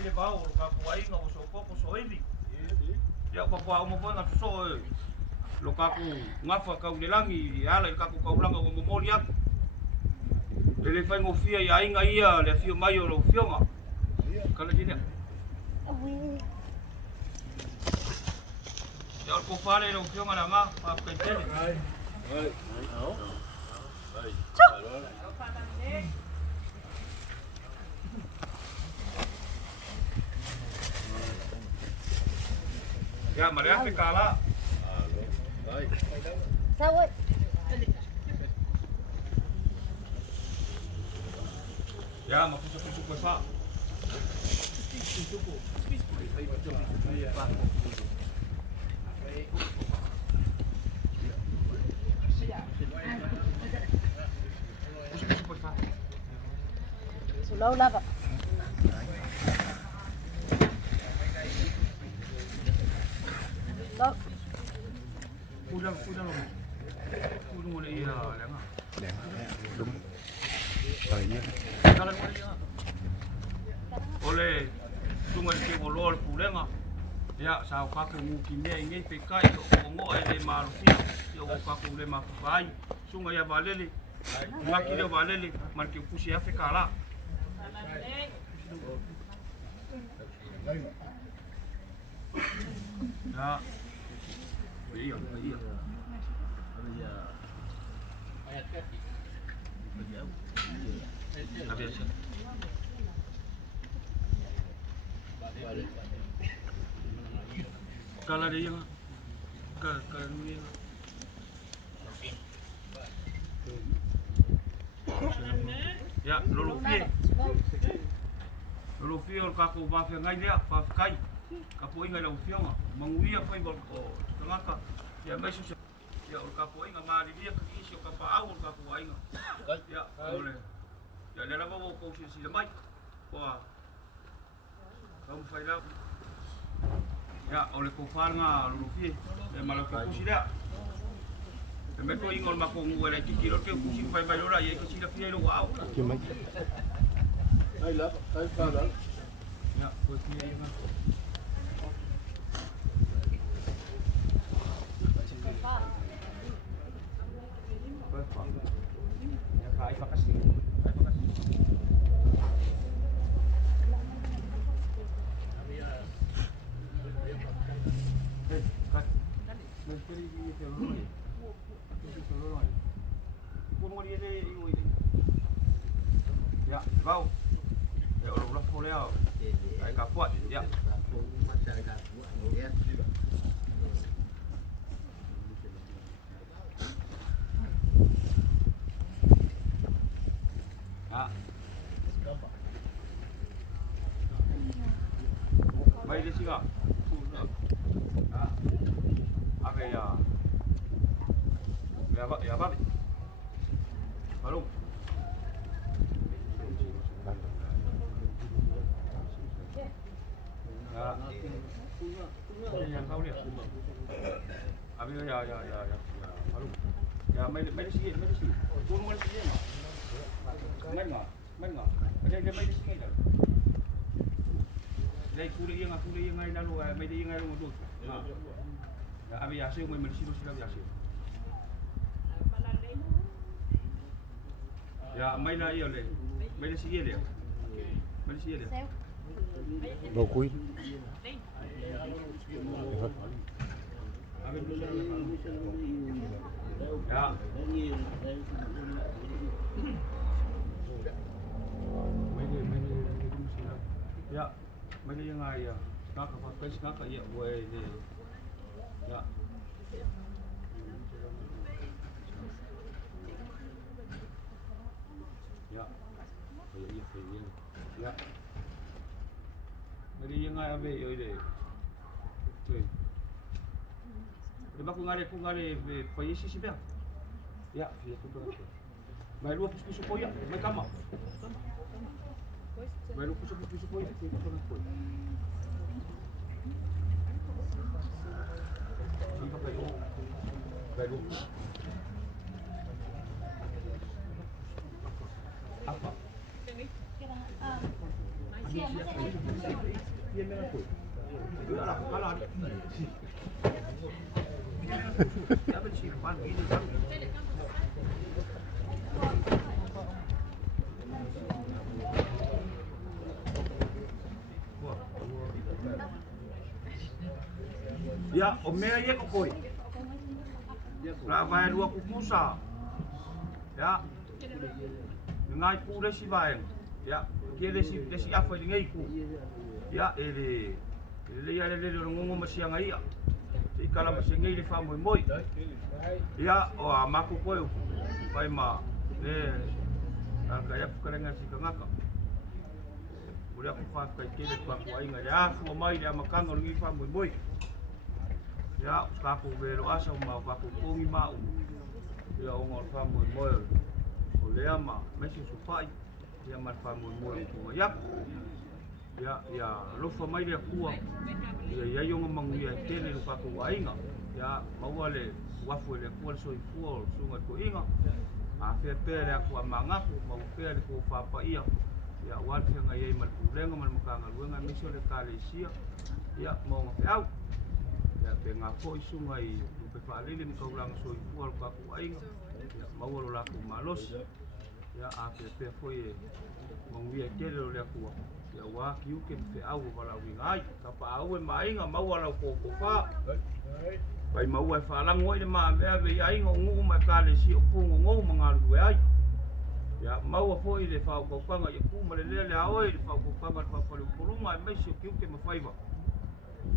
mai le bau ka kuai nga so koko so evi ya pa pa mo bona so lo ka ku ngafa ka ulelangi ala ka ku ka ulanga o momoli aku le fai ngo fia ya inga ia le fio mai o lo fionga kala dine ya ko fale lo fionga na ma pa ka tele ai ya, mari aku kalah. Baik. Sawit. Ya, masuk Pak. Soliola, Pak. Udang mulai iya, lengah. Đúng. Rồi nhé. Kalau mulai ya. Oleh sungai ke bolor pulenga. Ya, sao kaku mungkin dia ingin pekai to ongo ele marufia. Ya kaku le mafai. Sungai ya balele. Maki dia balele, marke pusi ya fekala. Ya. Iya. Biasa. Kalau ada yang ya lolo fio kaku mafia ngai dia Feagaiga kapo inga lau fionga manguia fai bal ko tangaka ya mai su ya o kapo inga mari dia kisi o kapa au o kapo inga ya ole ya le lava ko si mai ko kamu fai la ya ole ko farnga lolo fio e malo ko kusi dia e me ko inga ma ko ngua le kikiro ke kusi fai mai ora ye kisi la fio lo au ke mai ai la ai fa la ya ko fio inga EFKS. Ya, bau. Ya, ulah boleh ah. Ai kapuat, ya. Baik di sini. Apa ya? Ya apa? Baru. Ya. Yang kau lihat. Abi ya. Baru. Ya main di sini. Turun main di sini. Main nggak? Ada main di sini dah. Dai kuliah yang lalu, media yang lalu tu. Ya, abi hasil main situ hasil. Ya, main lah iya le. Main sih dia. Đâu quý. Ya. Ya, mana yang ayah? Nak apa? Nak ayah boleh ni. Ya. Ya. Ya. Mana yang ayah ambil ini? Tu. Lepas aku ngare payah sih dah. Ya, dia tu tu. Mai luar pusu koyak, mai kamar. Baru pusu poin itu pernah poin. Baru. Apa? Ya, o mea ia ko koi. La vai lua kukusa. Ya. Ngai ku resi vai. Ya, ke resi afa ni ngai ku. Ya, ele ia le ngongo masianga ia. Te kala masianga ile fa moi. Ya, o a maku koi. Vai ma le ka ya pukarenga sikangaka. Ura ku fa ka kele pa ku ainga ya fu mai ya makanga ngi fa moi. Ya, kaku vero asa mau kaku kongi mau. Ya ongor famu moel. Olea ma mesi Suafai. Ya mar famu moel ko ya. Ya lofa mai dia kua. Ya yonga manguia tele lu kaku wainga. Ya mawale wafu le kual soi kual sunga ko inga. A fe pere aku amangaku mau pere ko papa ia. Ya walfi nga ye mal kulenga mal makanga luenga mesi le kalesia. Ya mau ngau. Ya penga foi sunga I pe falele mi kaulang soi kual kaku ainga ya mawalo la ku malos ya a pe foi mongwia kele le ku ya wa kiu ke pe au wala wingai ka pa au mainga mawala ko fa pai maua fa la ngoi ma me ave ai ngu ma kale si opu ngu mangalu ai ya maua foi le fa ko panga ya ku ma le ai le fa ko panga fa ko pulunga me si kiu ke ma faiva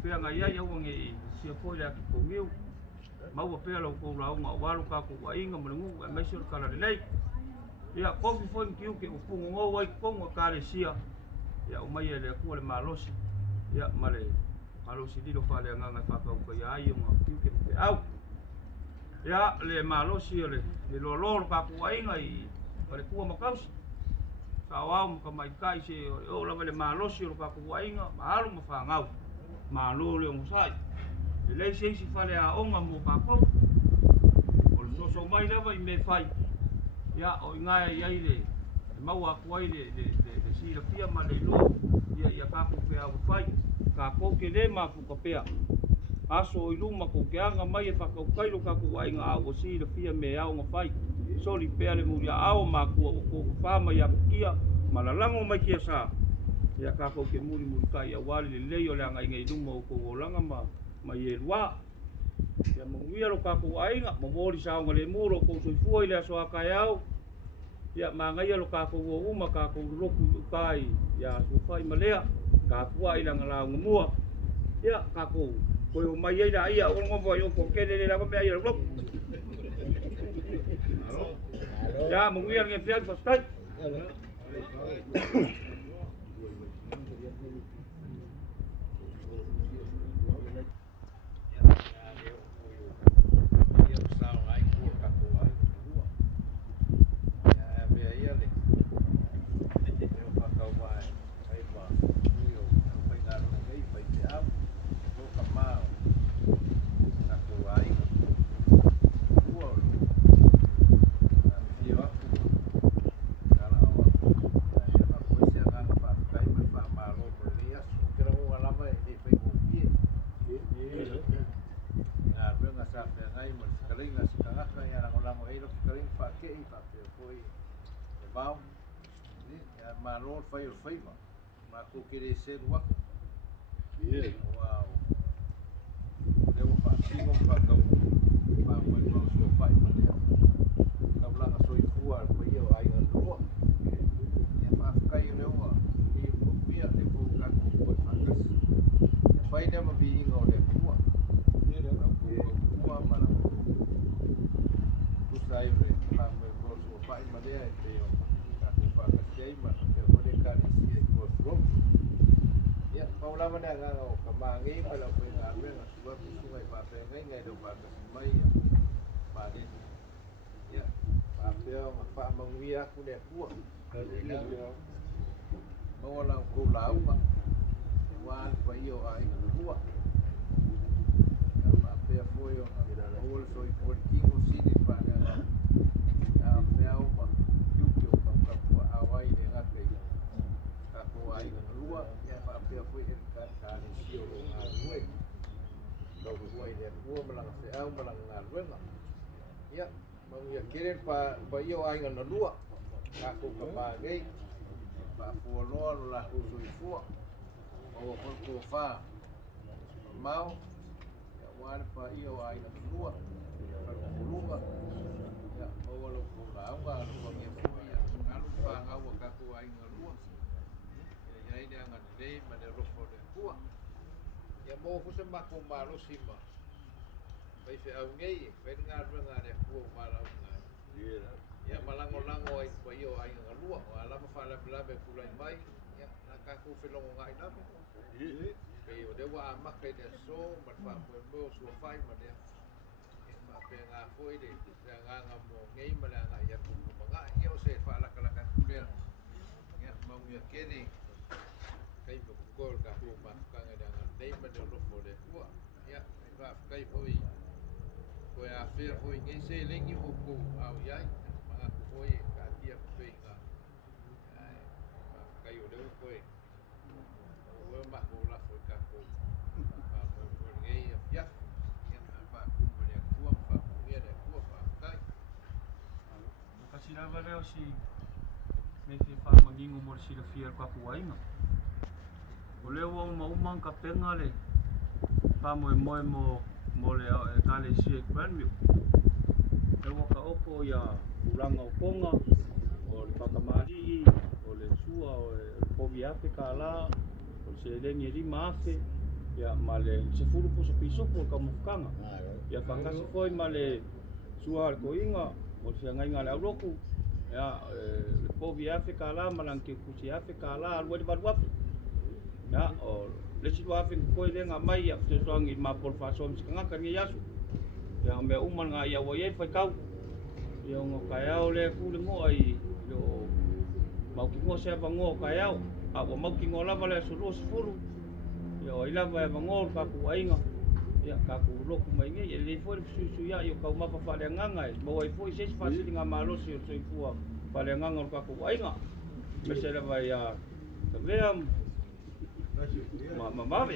Feagaiga ia wangi sia foi la ko miu mau pe lo ko la nga walu ka ko ainga mlengu mai sur kala le ya ko fi foi kiu ke upu ngo wai ko ngo kale sia ya o mai le ko le malosi ya male malosi di lo fale nga fa ka ko ya ai ngo kiu ke pe au ya le malosi le lo ka ko ainga I pare ku ma kaus sa wa mo ka mai kai se o la le malosi lo ka ko ainga malu ma fa ngau malo le ngusai le sei si fale a onga mo ka ko o so mai leva I me fai ya o ngai ia ile mau a kwai le si la pia ma le lo ya ka ko pe a fai ka ko ke le ma ku ko pe aso I luma ko ke anga mai e fa ko kai lo ka ko ai nga o si la pia me a nga fai so li pe le mu ya ao ma ko fa ma ya kia malalango mai kia sa ya ka ko ke muri kai ya wali le yo le ngai ngai dumo ko langa ma ye lua ya mongwia lo ka ko ai nga mo mori sa ngale muro ko so foi le so ka yao ya ma ngai lo ka ko uma ka ko roku kai ya Suafai malea ka ku ai langa la ngua ya ka ko o mai ia ia o ngo yo ko ke le la ko me ia lo ya mongwia nge fiat pastai Fai o fai ma ko kere se wa wow deu fa singo fa ka fa mo no so fai ma le ka blanga so I fua ko io ai no ro ya fa ka io le wa I ko pia te fu ka ko fa ka fai ne ma vi ngo le fua ni le ka ko ma na tu sai le fa mo no so fai ma le te yo ka ko fa ka sei ma Crossroads. Ya, kau lama dah kau kemangi kalau kau ngambil sebab sungai pasir ngai do pasir mai ya. Bagi. Ya, pasir apa mengwia aku deh kuat. Mau lang ku lau pak. Wan payo ai kuat. Ya, pasir foyo. Awal soi for kingo sini pada. Ya, feo pak. Yuk kau awai dengan ai lua ya fa pe foi EFKS sio ngā rue. Kau kuai dia kua malang seau malang ngā ruenga. Ia, mau ia keren pa iyo ai ngana lua. Kako ka pāgei. Pa Faaaloa lo la husui fua. Mau kon Suafai. Mau ya wan pa iyo ai ngana lua. Kalau kulunga. Ya, mau lo ko launga lo ko ngia fua ya. Ngalu pa ngau kako ai ngana lua. Ya ini angan dei mana rofo de kua. Ya mau fusa mako malo sima. Pai fe au ngei, fe ngar ngare kua malo ngai. Ya malango ai pa iyo ai ngalua, ala ma fala blabe kulai mai. Ya nakaku fe longo ngai na. Pe o de wa makai de so, ma fa mo Suafai ma de. Ya fa pe nga foi de, ya nga mo ngei ma la nga ya ku ma nga, yo se fa la kala ka kulel. Ya mau ya kene. Kai mo gol ka ku ma ka nga dengan dei ma de rofo de kua. Ya fa kai foi. Ko ya fe foi ngai se lengi ho ku au yai. Ma ku foi ka dia pe nga. Ai fa kai o de foi. O ma ko la foi ka ku. Fa mo ngai ya. Ya fa ku mo de kua fa ku ya de kua fa kai. Kasi lava leo si me fi fa mangingo mo si la fier ka kuainga. O leo o maumang ka penga le pa mo le kale si e kwanmi. E waka oko ya ulanga o konga o le whakamari o le sua o le povi afe ka la o le se lengi rima afe ya ma le se furu po so pisopo o ka mufukanga ya whangasi foi ma le sua al koinga o le whiangai ngā le auroku ya le povi afe ka la ma lang ke kusi afe ka la alua le baru afe ya o le situa afe koi le ngā mai ya te soangi ma pol fasom sikangaka ni yasu ya me uman ngā ia wa iei whai kau ya ngō kai au le kule ngō ai lo mau ki ngō sea pa ngō kai au a wa mau ki ngō lava le suru sifuru ya o ilava e ngō kaku ainga ya kaku roku mai nge ya le fwere susu ya yo kau mapa whale nganga e mau ai fwoi sesi fasili ngā malosi o soifua whale nganga o kaku ainga me se lava ya ka vea mamawe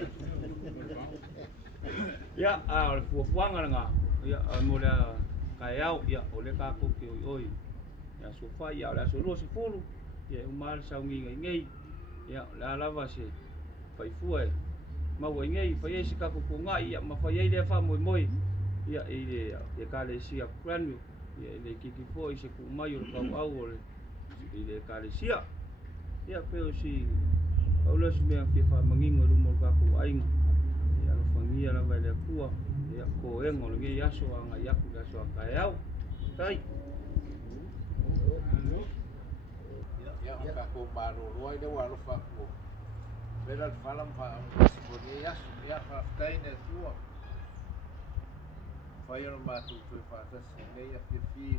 ya a le fuafuanga nga ya mo le kai au ya o le kaku ki oi ya Suafai ya la solo sifuru ya umal saungi ngai ya la lava se pai fue ma wo ngai pai ese kaku ko ngai ya ma fai ai le fa moi ya ile ya kale sia kranu ya le kiki foi se ku mai o ka au le ile kale sia ya pero si Paula se me fi fa mangingo lu mo ka ku ainga ya lo fangia la vai le kua ya ko engo le ya so anga ya ku da so ka au tai Ya ka ko maro roi de wa lo fa ku. Vera falam fa ko ni ya fa kai ne tua. Fa yo ma tu fa sa ne ya fi